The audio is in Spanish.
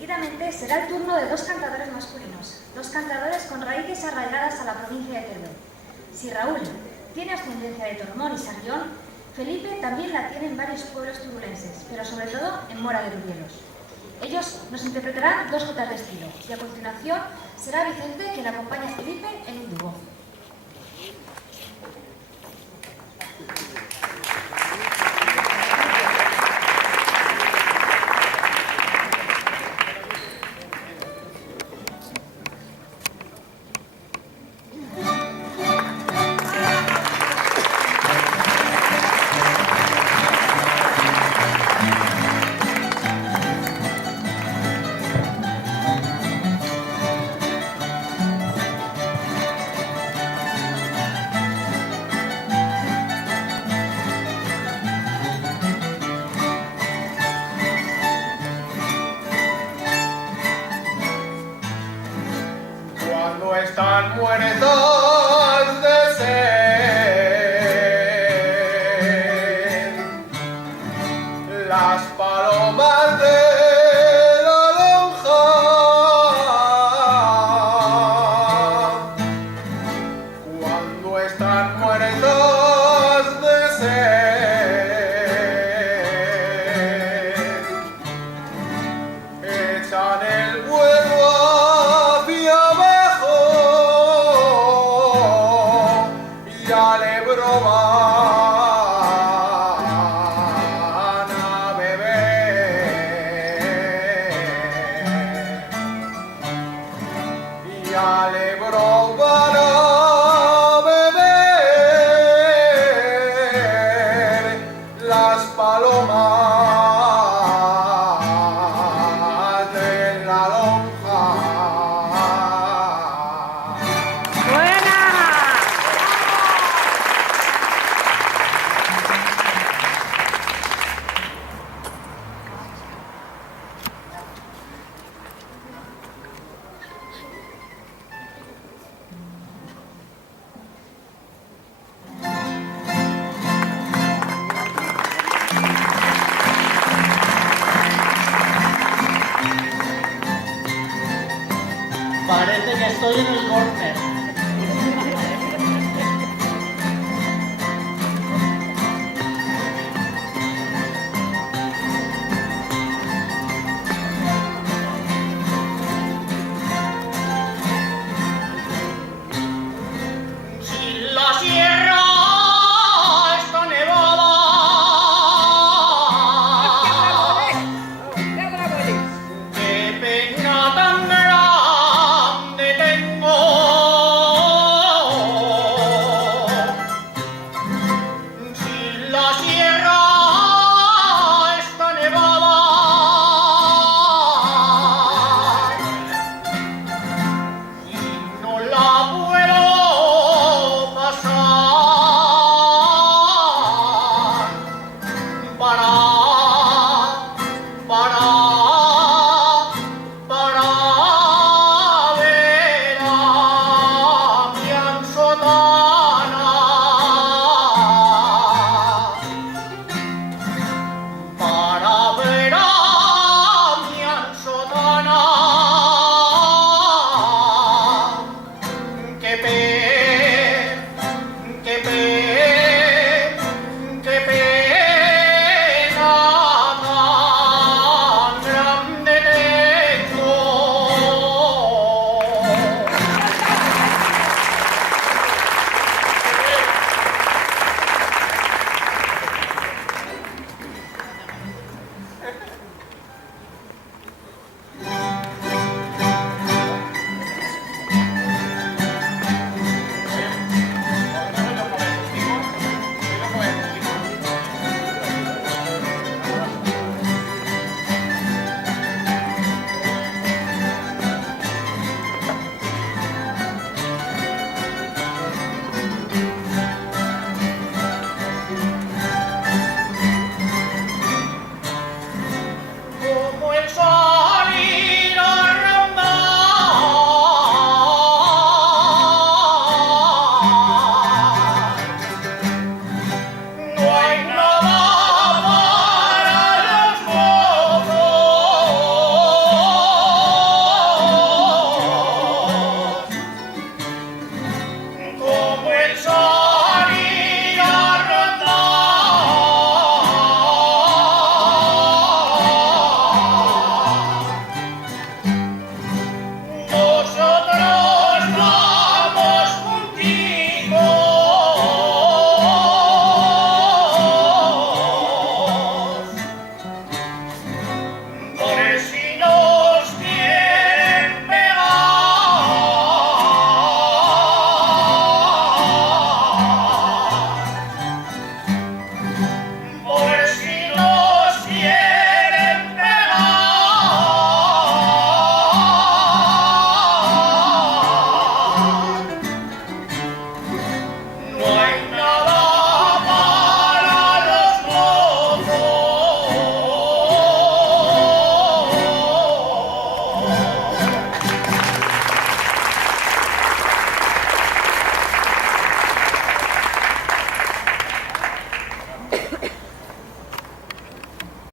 Seguidamente será el turno de dos cantadores masculinos, dos cantadores con raíces arraigadas a la provincia de Teruel. Si Raúl tiene ascendencia de Tormón y Sarrión, Felipe también la tiene en varios pueblos turulenses, pero sobre todo en Mora de Rubielos. Ellos nos interpretarán dos jotas de estilo y a continuación será Vicente quien acompaña a Felipe en un dúo. Cuando están muertos de sed, las palomas de la lonja, cuando están muertos de sed, echan el vuelo hacia abajo y al Ebro van a beber, y al Ebro van a beber las palomas de la lonja. Parece que estoy en el córner.